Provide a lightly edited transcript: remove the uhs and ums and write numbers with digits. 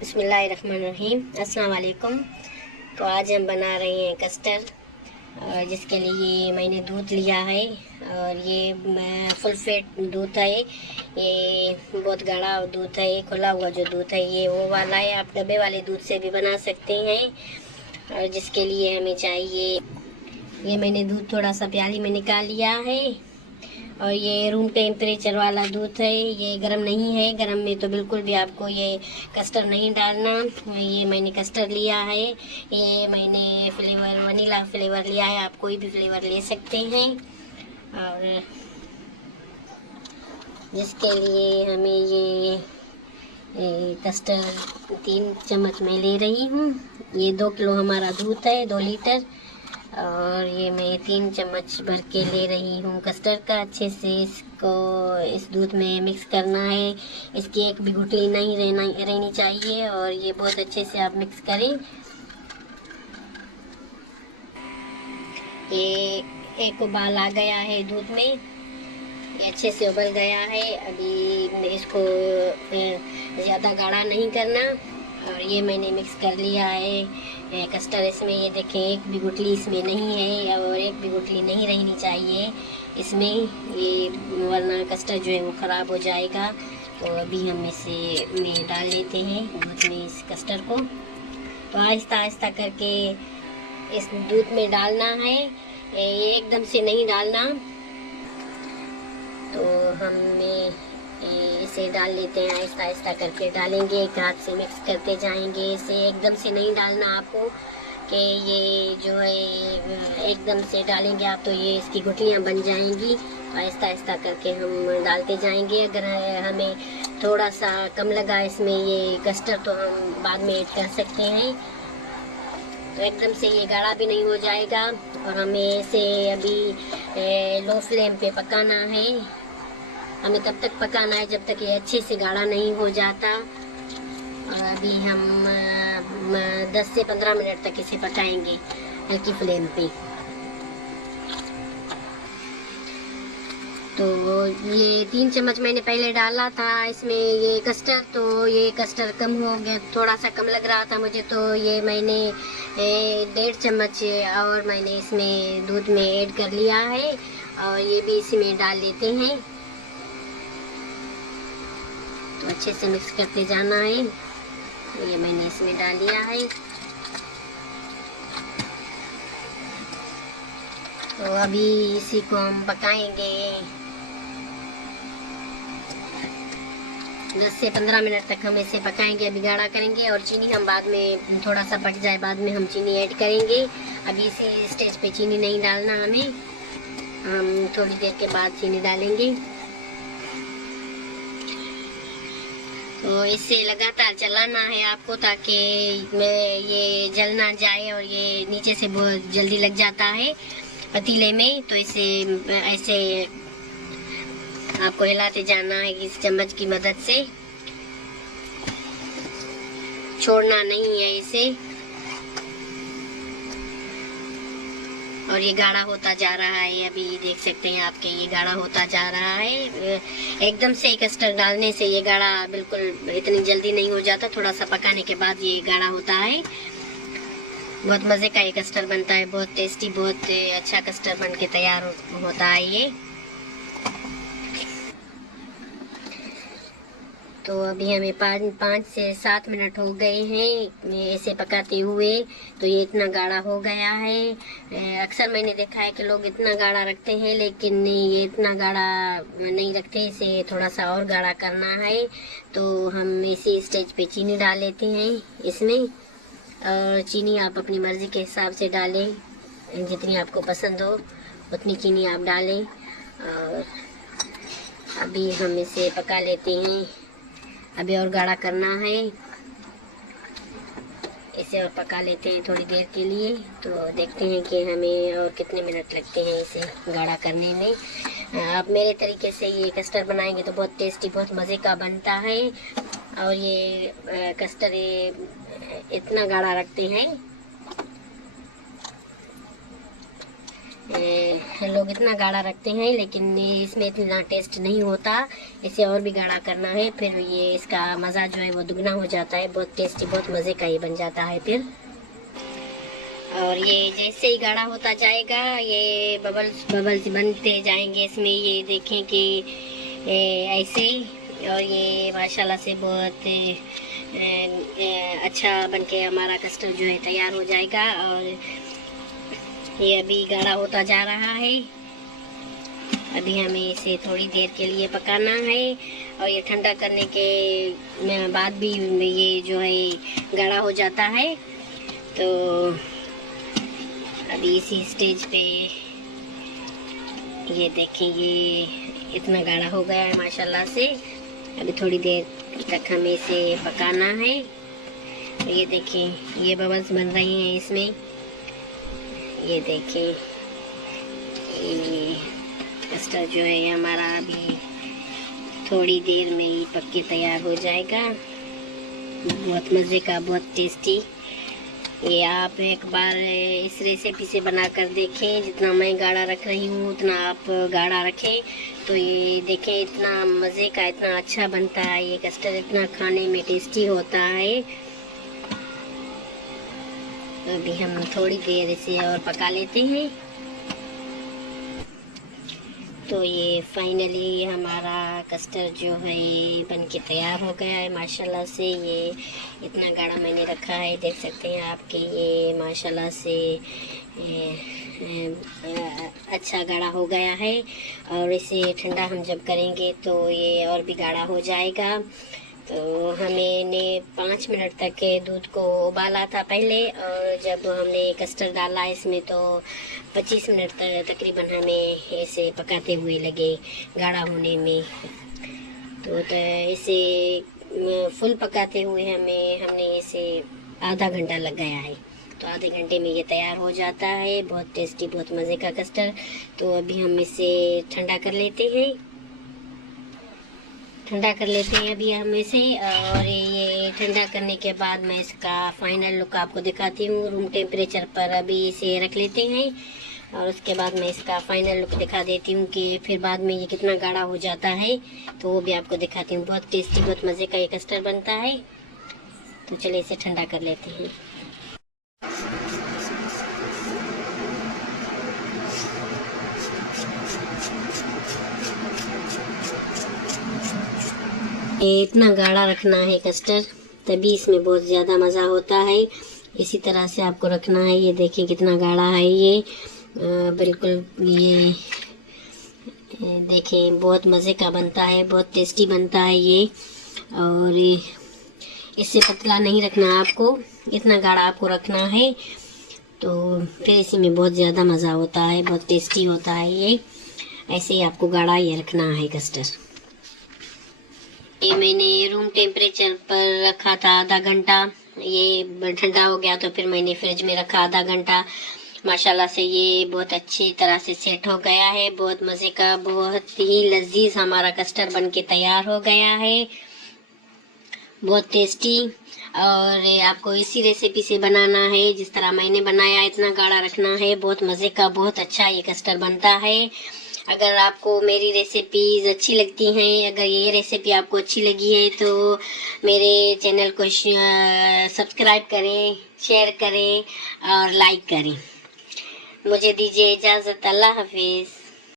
बिस्मिल्लाहिर्रहमानिर्रहीम। अस्सलाम वालेकुम। तो आज हम बना रहे हैं कस्टर्ड, और जिसके लिए मैंने दूध लिया है, और ये फुल फैट दूध है। ये बहुत गाढ़ा दूध है, खुला हुआ जो दूध है ये वो वाला है। आप डब्बे वाले दूध से भी बना सकते हैं। और जिसके लिए हमें चाहिए, ये मैंने दूध थोड़ा सा प्याली में निकाल लिया है, और ये रूम टेम्परेचर वाला दूध है, ये गर्म नहीं है। गर्म में तो बिल्कुल भी आपको ये कस्टर्ड नहीं डालना। ये मैंने कस्टर्ड लिया है, ये मैंने फ्लेवर वनीला फ्लेवर लिया है। आप कोई भी फ्लेवर ले सकते हैं। और जिसके लिए हमें ये कस्टर्ड 3 चम्मच मैं ले रही हूँ। ये 2 किलो हमारा दूध है, 2 लीटर, और ये मैं 3 चम्मच भर के ले रही हूँ कस्टर्ड का। अच्छे से इसको इस दूध में मिक्स करना है। इसकी एक भी गुठली नहीं रहनी चाहिए, और ये बहुत अच्छे से आप मिक्स करें। ये एक उबाल आ गया है दूध में, ये अच्छे से उबल गया है। अभी इसको ज़्यादा गाढ़ा नहीं करना। और ये मैंने मिक्स कर लिया है कस्टर्ड। इसमें ये देखें, एक भी गुठली इसमें नहीं है, और एक भी गुठली नहीं रहनी चाहिए इसमें, ये वरना कस्टर्ड जो है वो ख़राब हो जाएगा। तो अभी हम इसे में डाल लेते हैं दूध में इस कस्टर्ड को। तो आहिस्ता आहिस्ता करके इस दूध में डालना है, ये एकदम से नहीं डालना। तो हमें इसे डाल लेते हैं, आहिस्ता आहिस्ता करके डालेंगे, एक हाथ से मिक्स करते जाएंगे। इसे एकदम से नहीं डालना आपको, कि ये जो है एकदम से डालेंगे आप तो ये इसकी गुठलियाँ बन जाएंगी। आहिस्ता आहिस्ता करके हम डालते जाएंगे। अगर हमें थोड़ा सा कम लगा इसमें ये कस्टर्ड, तो हम बाद में ऐड कर सकते हैं। तो एकदम से ये गाढ़ा भी नहीं हो जाएगा, और हमें इसे अभी लो फ्लेम पे पकाना है। हमें तब तक पकाना है जब तक ये अच्छे से गाढ़ा नहीं हो जाता। और अभी हम 10 से 15 मिनट तक इसे पकाएंगे हल्की फ्लेम पे। तो ये 3 चम्मच मैंने पहले डाला था इसमें ये कस्टर्ड, तो ये कस्टर्ड कम हो गया, थोड़ा सा कम लग रहा था मुझे। तो ये मैंने 1.5 चम्मच और मैंने इसमें दूध में ऐड कर लिया है, और ये भी इसी में डाल लेते हैं। तो अच्छे से मिक्स करते जाना है। तो ये मैंने इसमें डाल लिया है। तो अभी इसी को हम पकाएंगे 10 से 15 मिनट तक हम इसे पकाएंगे। अभी गाढ़ा करेंगे, और चीनी हम बाद में, थोड़ा सा पक जाए बाद में हम चीनी ऐड करेंगे। अभी इसी स्टेज पे चीनी नहीं डालना हमें, हम थोड़ी देर के बाद चीनी डालेंगे। तो इसे लगातार चलाना है आपको, ताकि ये जल ना जाए, और ये नीचे से बहुत जल्दी लग जाता है पतीले में। तो इसे ऐसे आपको हिलाते जाना है इस चम्मच की मदद से, छोड़ना नहीं है इसे। और ये गाढ़ा होता जा रहा है, अभी देख सकते हैं आपके ये गाढ़ा होता जा रहा है। एकदम से कस्टर्ड डालने से ये गाढ़ा बिल्कुल इतनी जल्दी नहीं हो जाता, थोड़ा सा पकाने के बाद ये गाढ़ा होता है। बहुत मज़े का ये कस्टर्ड बनता है, बहुत टेस्टी, बहुत अच्छा कस्टर्ड बन के तैयार होता है ये। तो अभी हमें 5 से 7 मिनट हो गए हैं ऐसे पकाते हुए। तो ये इतना गाढ़ा हो गया है। अक्सर मैंने देखा है कि लोग इतना गाढ़ा रखते हैं, लेकिन ये इतना गाढ़ा नहीं रखते, इसे थोड़ा सा और गाढ़ा करना है। तो हम इसी स्टेज पे चीनी डाल लेते हैं इसमें। और चीनी आप अपनी मर्ज़ी के हिसाब से डालें, जितनी आपको पसंद हो उतनी चीनी आप डालें। और अभी हम इसे पका लेते हैं, अभी और गाढ़ा करना है, इसे और पका लेते हैं थोड़ी देर के लिए। तो देखते हैं कि हमें और कितने मिनट लगते हैं इसे गाढ़ा करने में। आप मेरे तरीके से ये कस्टर्ड बनाएंगे तो बहुत टेस्टी, बहुत मज़े का बनता है। और ये कस्टर्ड इतना गाढ़ा रखते हैं लोग इतना गाढ़ा रखते हैं, लेकिन इसमें इतना टेस्ट नहीं होता। इसे और भी गाढ़ा करना है, फिर ये इसका मज़ा जो है वो दुगना हो जाता है। बहुत टेस्टी, बहुत मज़े का ये बन जाता है फिर। और ये जैसे ही गाढ़ा होता जाएगा, ये बबल्स बबल्स बनते जाएंगे इसमें। ये देखें कि ऐसे। और ये माशाल्लाह से बहुत अच्छा बनके हमारा कस्टर्ड जो है तैयार हो जाएगा। और ये अभी गाढ़ा होता जा रहा है। अभी हमें इसे थोड़ी देर के लिए पकाना है, और ये ठंडा करने के बाद भी ये जो है गाढ़ा हो जाता है। तो अभी इसी स्टेज पे ये देखें, ये इतना गाढ़ा हो गया है माशाल्लाह से। अभी थोड़ी देर तक हमें इसे पकाना है। ये देखें, ये बबल्स बन रही हैं इसमें। ये देखें, ये कस्टर्ड जो है हमारा अभी थोड़ी देर में ही पक के तैयार हो जाएगा। बहुत मज़े का, बहुत टेस्टी। ये आप एक बार इस रेसिपी से बनाकर देखें। जितना मैं गाढ़ा रख रही हूँ उतना आप गाढ़ा रखें, तो ये देखें इतना मज़े का, इतना अच्छा बनता है ये कस्टर्ड, इतना खाने में टेस्टी होता है। अभी हम थोड़ी देर इसे और पका लेते हैं। तो ये फाइनली हमारा कस्टर्ड जो है बन के तैयार हो गया है माशाल्लाह से। ये इतना गाढ़ा मैंने रखा है, देख सकते हैं आप कि ये माशाल्लाह से अच्छा गाढ़ा हो गया है। और इसे ठंडा हम जब करेंगे तो ये और भी गाढ़ा हो जाएगा। तो हमने 5 मिनट तक दूध को उबाला था पहले, और जब हमने कस्टर्ड डाला इसमें तो 25 मिनट तकरीबन हमें इसे पकाते हुए लगे गाढ़ा होने में। तो इसे फुल पकाते हुए हमने इसे आधा घंटा लग गया है। तो आधे घंटे में ये तैयार हो जाता है। बहुत टेस्टी, बहुत मज़े का कस्टर्ड। तो अभी हम इसे ठंडा कर लेते हैं। अभी हम इसे। और ये ठंडा करने के बाद मैं इसका फाइनल लुक आपको दिखाती हूँ। रूम टेम्परेचर पर अभी इसे रख लेते हैं, और उसके बाद मैं इसका फाइनल लुक दिखा देती हूँ कि फिर बाद में ये कितना गाढ़ा हो जाता है। तो वो भी आपको दिखाती हूँ। बहुत टेस्टी, बहुत मज़े का ये कस्टर्ड बनता है। तो चलिए इसे ठंडा कर लेते हैं। ये इतना गाढ़ा रखना है कस्टर्ड, तभी इसमें बहुत ज़्यादा मज़ा होता है। इसी तरह से आपको रखना है। ये देखिए कितना गाढ़ा है ये, बिल्कुल। ये देखें, बहुत मज़े का बनता है, बहुत टेस्टी बनता है ये। और इससे पतला नहीं रखना आपको, इतना गाढ़ा आपको रखना है। तो फिर इसी में बहुत ज़्यादा मज़ा होता है, बहुत टेस्टी होता है ये। ऐसे ही आपको गाढ़ा ये रखना है कस्टर्ड। ये मैंने रूम टेम्परेचर पर रखा था आधा घंटा। ये ठंडा हो गया तो फिर मैंने फ्रिज में रखा आधा घंटा। माशाल्लाह से ये बहुत अच्छी तरह से सेट हो गया है। बहुत मज़े का, बहुत ही लजीज हमारा कस्टर्ड बन के तैयार हो गया है। बहुत टेस्टी। और आपको इसी रेसिपी से बनाना है जिस तरह मैंने बनाया, इतना गाढ़ा रखना है। बहुत मज़े का, बहुत अच्छा ये कस्टर्ड बनता है। अगर आपको मेरी रेसिपीज़ अच्छी लगती हैं, अगर ये रेसिपी आपको अच्छी लगी है तो मेरे चैनल को सब्सक्राइब करें, शेयर करें और लाइक करें। मुझे दीजिए इजाज़त। अल्लाह हाफिज़।